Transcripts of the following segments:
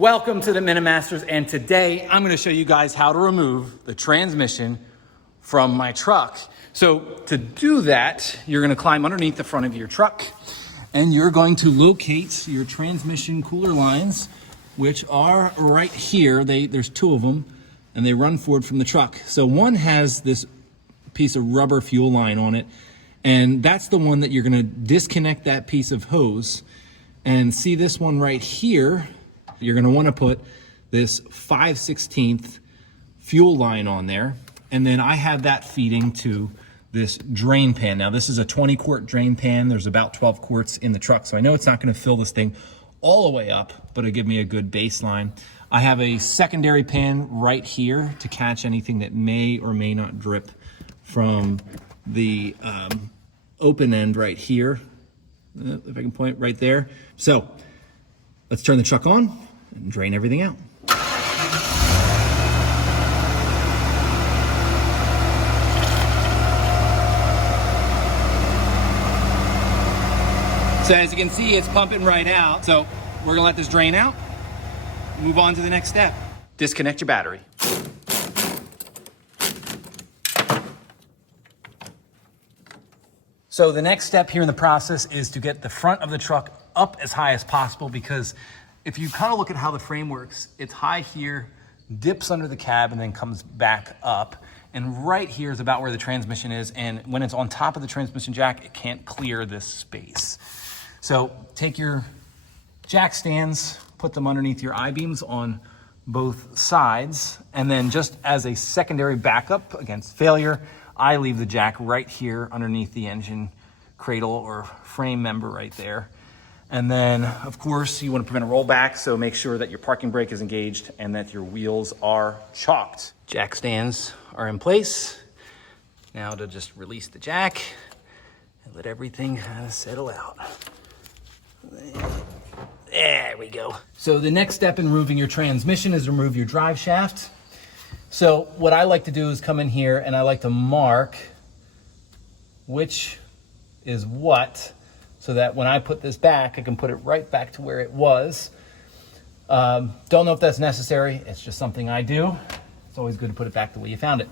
Welcome to the Minimasters, and today I'm going to show you guys how to remove the transmission from my truck. So to do that, you're going to climb underneath the front of your truck and you're going to locate your transmission cooler lines, which are right here. There's two of them and they run forward from the truck. So one has this piece of rubber fuel line on it, and that's the one that you're going to disconnect that piece of hose. And see this one right here, you're going to want to put this 5/16 fuel line on there. And then I have that feeding to this drain pan. Now this is a 20-quart drain pan. There's about 12 quarts in the truck. So I know it's not going to fill this thing all the way up, but it'll give me a good baseline. I have a secondary pan right here to catch anything that may or may not drip from the open end right here. If I can point right there. So let's turn the truck on and drain everything out. So as you can see, it's pumping right out. So we're gonna let this drain out, move on to the next step. Disconnect your battery. So the next step here in the process is to get the front of the truck up as high as possible, because if you kind of look at how the frame works, it's high here, dips under the cab, and then comes back up. And right here is about where the transmission is. And when it's on top of the transmission jack, it can't clear this space. So take your jack stands, put them underneath your I-beams on both sides. And then just as a secondary backup against failure, I leave the jack right here underneath the engine cradle or frame member right there. And then, of course, you want to prevent a rollback, so make sure that your parking brake is engaged and that your wheels are chalked. Jack stands are in place. Now to just release the jack and let everything kind of settle out. There we go. So the next step in removing your transmission is remove your drive shaft. So what I like to do is come in here and I like to mark which is what, so that when I put this back, I can put it right back to where it was. Don't know if that's necessary. It's just something I do. It's always good to put it back the way you found it.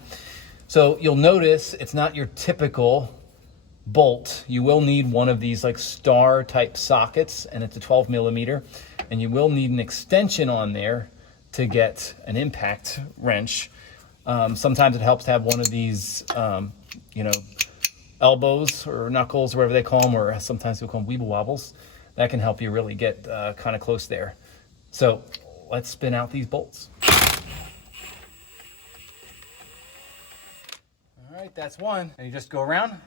So you'll notice it's not your typical bolt. You will need one of these like star type sockets, and it's a 12 millimeter, and you will need an extension on there to get an impact wrench. Sometimes it helps to have one of these, elbows or knuckles, or whatever they call them, or sometimes we call them weeble wobbles. That can help you really get kind of close there. So let's spin out these bolts. All right, that's one. And you just go around,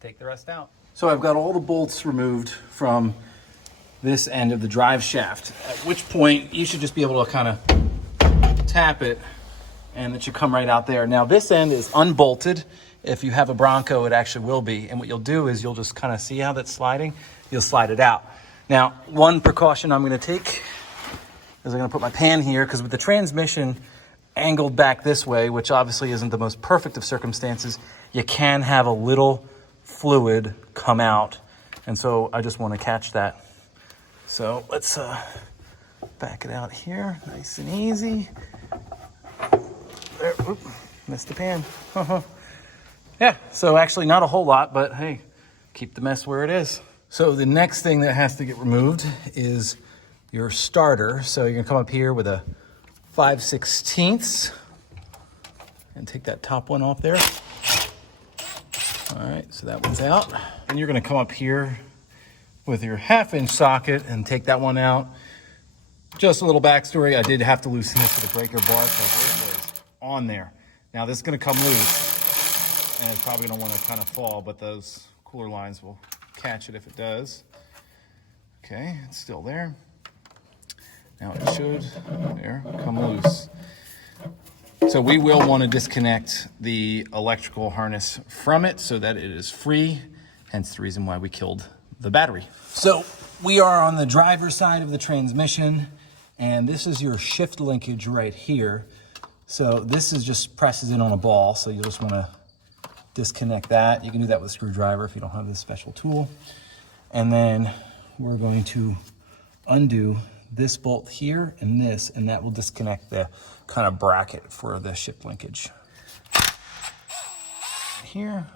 take the rest out. So I've got all the bolts removed from this end of the drive shaft, at which point you should just be able to kind of tap it and it should come right out there. Now this end is unbolted. If you have a Bronco, it actually will be. And what you'll do is you'll just kind of see how that's sliding. You'll slide it out. Now, one precaution I'm gonna take is I'm gonna put my pan here, because with the transmission angled back this way, which obviously isn't the most perfect of circumstances, you can have a little fluid come out. And so I just wanna catch that. So let's back it out here, nice and easy. There, oop, missed the pan. Yeah, so actually not a whole lot, but hey, keep the mess where it is. So the next thing that has to get removed is your starter. So you're gonna come up here with a 5/16 and take that top one off there. All right, so that one's out. And you're gonna come up here with your 1/2-inch socket and take that one out. Just a little backstory, I did have to loosen this with a breaker bar because it was on there. Now this is gonna come loose, and it's probably gonna wanna kind of fall, but those cooler lines will catch it if it does. Okay, it's still there. Now it should, there, come loose. So we will wanna disconnect the electrical harness from it so that it is free, hence the reason why we killed the battery. So we are on the driver's side of the transmission, and this is your shift linkage right here. So this is just presses in on a ball, so you'll just wanna disconnect that. You can do that with a screwdriver if you don't have this special tool. And then we're going to undo this bolt here and this, and that will disconnect the kind of bracket for the ship linkage. Here.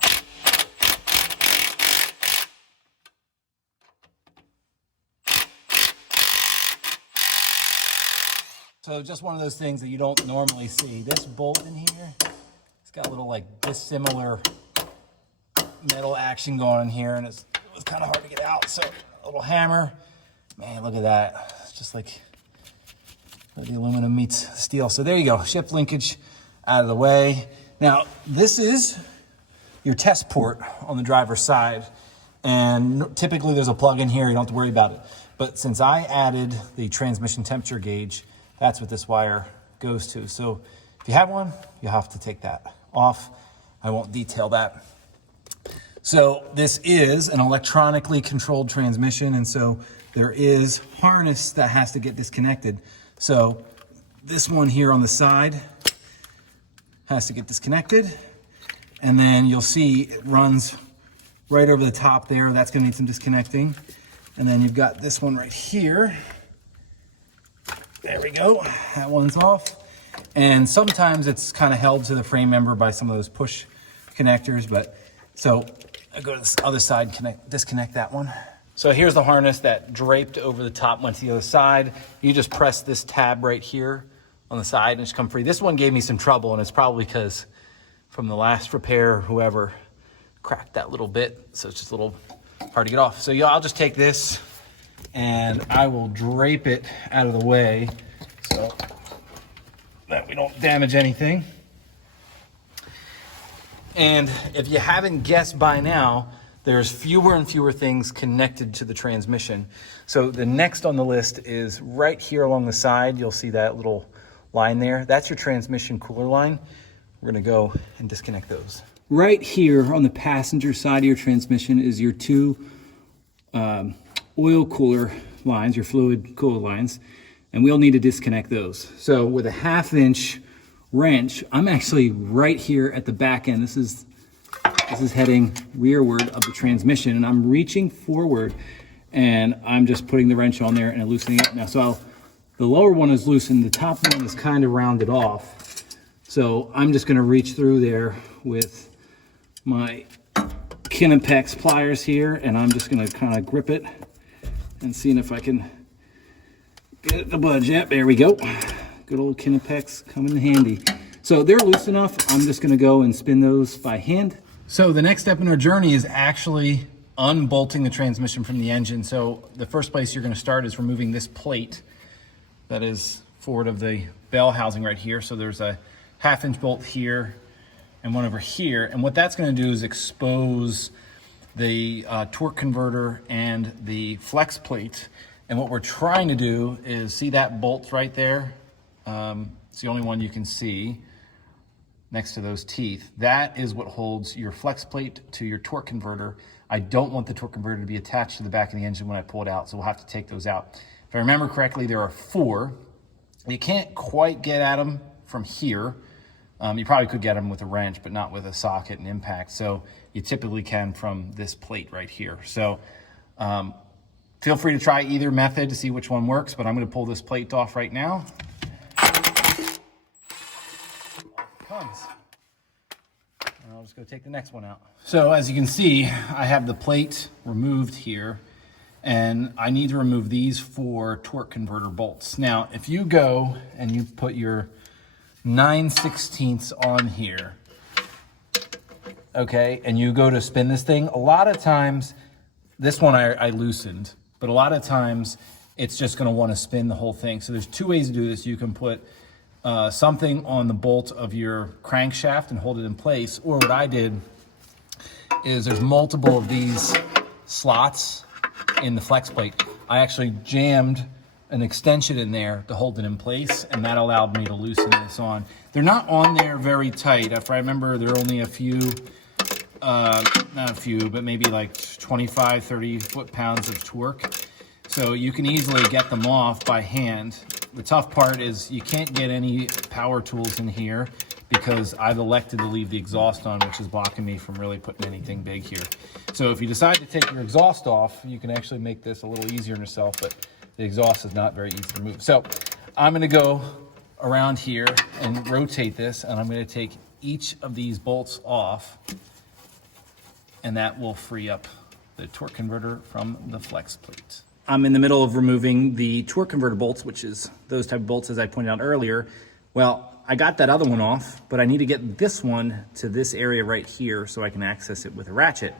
So just one of those things that you don't normally see. This bolt in here, it's got a little like dissimilar metal action going on here, and it was kind of hard to get out. So a little hammer, man, look at that. It's just like the aluminum meets steel. So there you go, ship linkage out of the way. Now this is your test port on the driver's side, and typically there's a plug in here, you don't have to worry about it. But since I added the transmission temperature gauge, that's what this wire goes to. So if you have one, you have to take that off. I won't detail that. So this is an electronically controlled transmission, and so there is harness that has to get disconnected. So this one here on the side has to get disconnected, and then you'll see it runs right over the top there. That's gonna need some disconnecting. And then you've got this one right here. There we go, that one's off. And sometimes it's kind of held to the frame member by some of those push connectors, but so I go to this other side, disconnect that one. So here's the harness that draped over the top, went to the other side. You just press this tab right here on the side and it's come free. This one gave me some trouble, and it's probably because from the last repair, whoever cracked that little bit, so it's just a little hard to get off. So yeah, I'll just take this and I will drape it out of the way so that we don't damage anything. And if you haven't guessed by now, there's fewer and fewer things connected to the transmission. So the next on the list is right here along the side. You'll see that little line there. That's your transmission cooler line. We're gonna go and disconnect those. Right here on the passenger side of your transmission is your two oil cooler lines, your fluid cooler lines, and we'll need to disconnect those. So with a 1/2-inch wrench, I'm actually right here at the back end. This is heading rearward of the transmission, and I'm reaching forward and I'm just putting the wrench on there and loosening it. Now, so the lower one is loosened, the top one is kind of rounded off. So I'm just gonna reach through there with my Kinepex pliers here, and I'm just gonna kind of grip it and seeing if I can get it to budge. Yep, there we go. Good old Kinepex coming in handy. So they're loose enough. I'm just gonna go and spin those by hand. So the next step in our journey is actually unbolting the transmission from the engine. So the first place you're gonna start is removing this plate that is forward of the bell housing right here. So there's a 1/2-inch bolt here and one over here. And what that's gonna do is expose the torque converter and the flex plate. And what we're trying to do is see that bolt right there. It's the only one you can see next to those teeth. That is what holds your flex plate to your torque converter. I don't want the torque converter to be attached to the back of the engine when I pull it out, so we'll have to take those out. If I remember correctly, there are 4. You can't quite get at them from here. You probably could get them with a wrench, but not with a socket and impact. So you typically can from this plate right here. So feel free to try either method to see which one works, but I'm gonna pull this plate off right now. Comes. And I'll just go take the next one out. So as you can see, I have the plate removed here, and I need to remove these 4 torque converter bolts. Now, if you go and you put your 9/16 on here, okay, and you go to spin this thing, a lot of times, this one I loosened, but a lot of times it's just gonna wanna spin the whole thing. So there's 2 ways to do this. You can put something on the bolt of your crankshaft and hold it in place, or what I did is there's multiple of these slots in the flex plate. I actually jammed an extension in there to hold it in place, and that allowed me to loosen this on. They're not on there very tight. If I remember, there are only a few, not a few, but maybe like 25, 30 foot-pounds of torque. So you can easily get them off by hand. The tough part is you can't get any power tools in here because I've elected to leave the exhaust on, which is blocking me from really putting anything big here. So if you decide to take your exhaust off, you can actually make this a little easier on yourself, but the exhaust is not very easy to remove. So I'm gonna go around here and rotate this, and I'm gonna take each of these bolts off, and that will free up the torque converter from the flex plate. I'm in the middle of removing the torque converter bolts, which is those type of bolts as I pointed out earlier. Well, I got that other one off, but I need to get this one to this area right here so I can access it with a ratchet.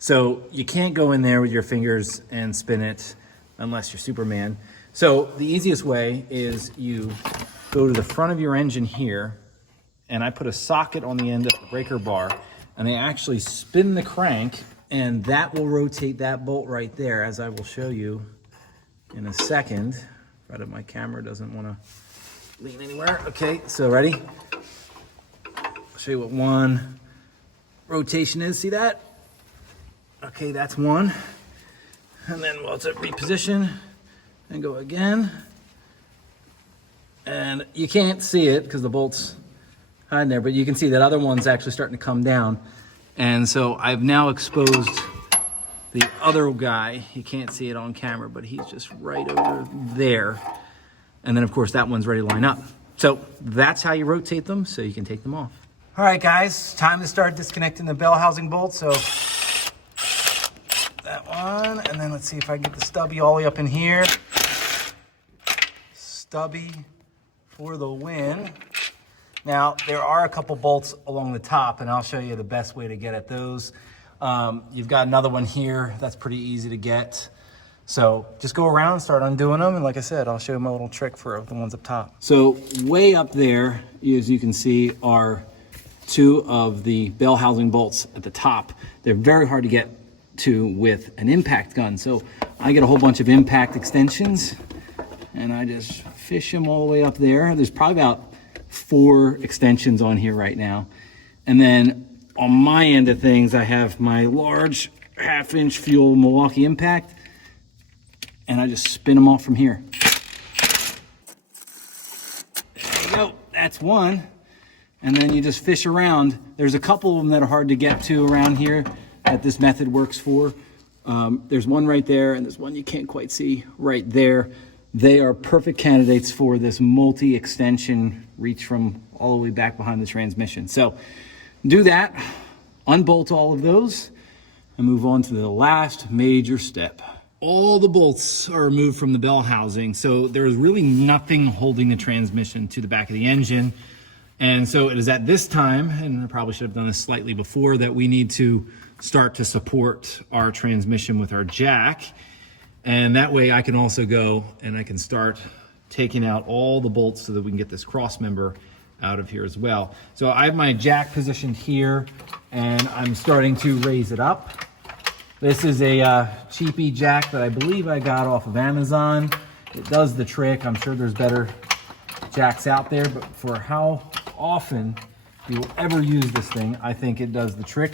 So you can't go in there with your fingers and spin it unless you're Superman. So the easiest way is you go to the front of your engine here, and I put a socket on the end of the breaker bar, and I actually spin the crank, and that will rotate that bolt right there, as I will show you in a second. Right, if my camera doesn't want to lean anywhere. Okay, so ready? I'll show you what one rotation is. See that? Okay, that's one. And then we'll reposition and go again. And you can't see it because the bolt's hiding there, but you can see that other one's actually starting to come down. And so I've now exposed the other guy. You can't see it on camera, but he's just right over there. And then of course that one's ready to line up. So that's how you rotate them so you can take them off. All right guys, time to start disconnecting the bell housing bolt. So that one, and then let's see if I can get the stubby all the way up in here. Stubby for the win. Now, there are a couple bolts along the top, and I'll show you the best way to get at those. You've got another one here that's pretty easy to get. So just go around and start undoing them. And like I said, I'll show you my little trick for the ones up top. So way up there, as you can see, are two of the bell housing bolts at the top. They're very hard to get to with an impact gun. So I get a whole bunch of impact extensions, and I just fish them all the way up there. There's probably about 4 extensions on here right now. And then on my end of things, I have my large 1/2-inch fuel Milwaukee impact, and I just spin them off from here. There you go, that's one. And then you just fish around. There's a couple of them that are hard to get to around here that this method works for. There's one right there, and there's one you can't quite see right there. They are perfect candidates for this multi-extension reach from all the way back behind the transmission. So do that, unbolt all of those, and move on to the last major step. All the bolts are removed from the bell housing, so there's really nothing holding the transmission to the back of the engine. And so it is at this time, and I probably should have done this slightly before, that we need to start to support our transmission with our jack. And that way I can also go and I can start taking out all the bolts so that we can get this cross member out of here as well. So I have my jack positioned here, and I'm starting to raise it up. This is a cheapy jack that I believe I got off of Amazon. It does the trick. I'm sure there's better jacks out there, but for how often you will ever use this thing, I think it does the trick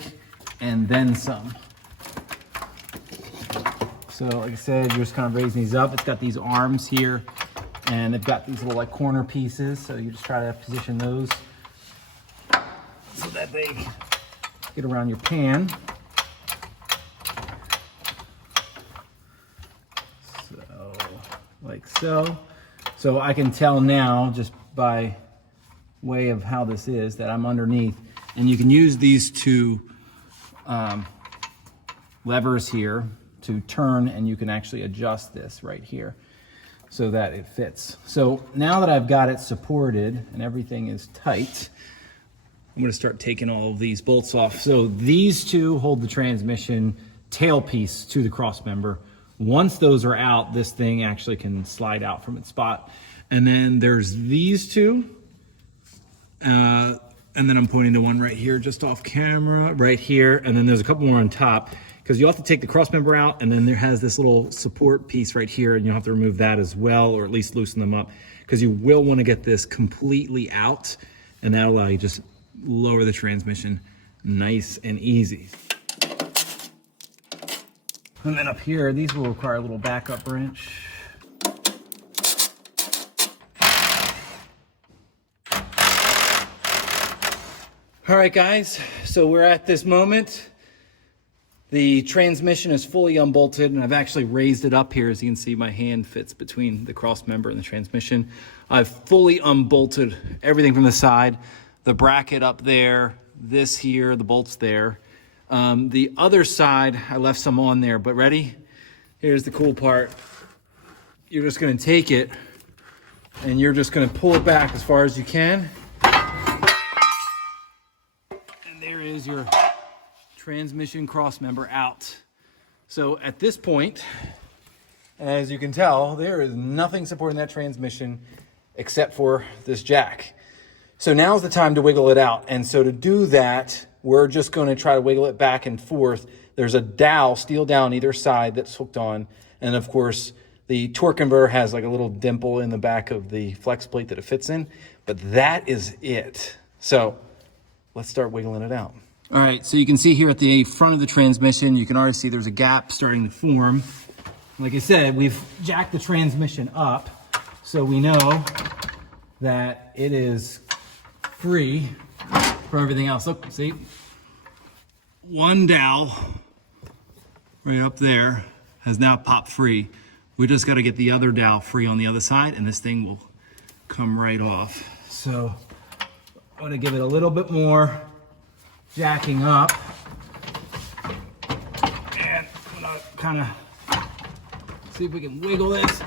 and then some. So like I said, you're just kind of raising these up. It's got these arms here, and they've got these little like corner pieces. So you just try to position those so that they get around your pan. So like so. So I can tell now just by way of how this is that I'm underneath, and you can use these two levers here to turn, and you can actually adjust this right here so that it fits. So now that I've got it supported and everything is tight, I'm going to start taking all of these bolts off. So these two hold the transmission tailpiece to the cross member. Once those are out, this thing actually can slide out from its spot. And then there's these two, and then I'm pointing to one right here just off camera right here, and then there's a couple more on top, because you have to take the cross member out, and then there has this little support piece right here, and you'll have to remove that as well, or at least loosen them up, because you will want to get this completely out, and that'll allow you to just lower the transmission nice and easy. And then up here, these will require a little backup wrench. All right, guys, so we're at this moment. The transmission is fully unbolted, and I've actually raised it up here. As you can see, my hand fits between the cross member and the transmission. I've fully unbolted everything from the side. The bracket up there, this here, the bolts there. The other side, I left some on there, but ready? Here's the cool part. You're just gonna take it, and you're just gonna pull it back as far as you can. And there is your transmission cross member out. So at this point, as you can tell, there is nothing supporting that transmission except for this jack. So now's the time to wiggle it out. And so to do that, we're just going to try to wiggle it back and forth. There's a dowel, steel dowel on either side that's hooked on. And of course, the torque converter has like a little dimple in the back of the flex plate that it fits in, but that is it. So let's start wiggling it out. All right, so you can see here at the front of the transmission, you can already see there's a gap starting to form. Like I said, we've jacked the transmission up, so we know that it is free for everything else. Look, see? One dowel right up there has now popped free. We just gotta get the other dowel free on the other side, and this thing will come right off. So I'm gonna give it a little bit more jacking up, and I'm gonna kind of see if we can wiggle this.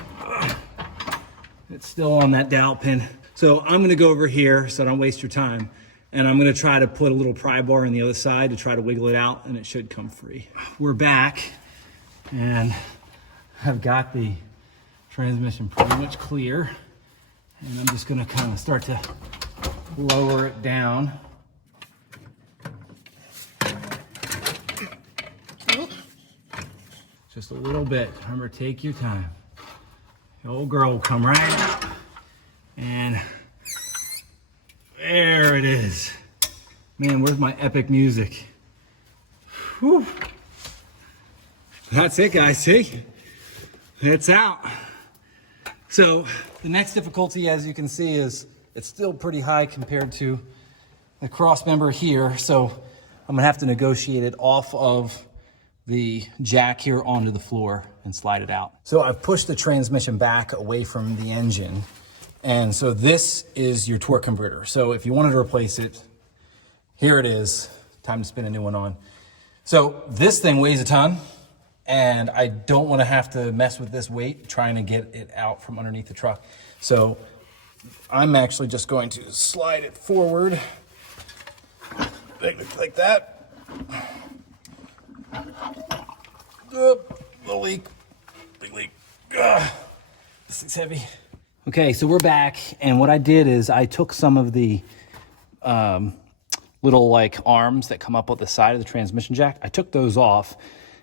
It's still on that dowel pin. So I'm gonna go over here so I don't waste your time, and I'm gonna try to put a little pry bar on the other side to try to wiggle it out, and it should come free. We're back, and I've got the transmission pretty much clear, and I'm just gonna kind of start to lower it down. Just a little bit. Remember, take your time. The old girl will come right out. And there it is. Man, where's my epic music? Whew. That's it, guys. See? It's out. So the next difficulty, as you can see, is it's still pretty high compared to the cross member here. So I'm gonna have to negotiate it off of the jack here onto the floor and slide it out. So I've pushed the transmission back away from the engine. And so this is your torque converter. So if you wanted to replace it, here it is. Time to spin a new one on. So this thing weighs a ton, and I don't want to have to mess with this weight trying to get it out from underneath the truck. So I'm actually just going to slide it forward like that. Little leak, big leak. This is heavy. Okay, so we're back, and what I did is I took some of the little like arms that come up at the side of the transmission jack. I took those off,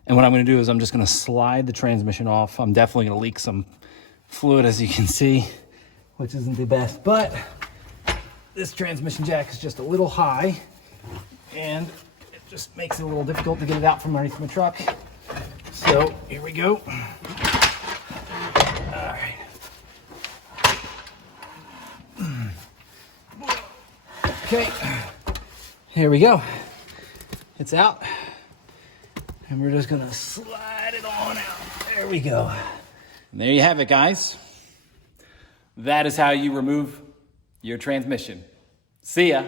and what I'm gonna do is I'm just gonna slide the transmission off. I'm definitely gonna leak some fluid, as you can see, which isn't the best, but this transmission jack is just a little high, and it just makes it a little difficult to get it out from underneath my truck. So here we go. All right. Okay, here we go. It's out. And we're just gonna slide it on out. There we go. And there you have it, guys. That is how you remove your transmission. See ya.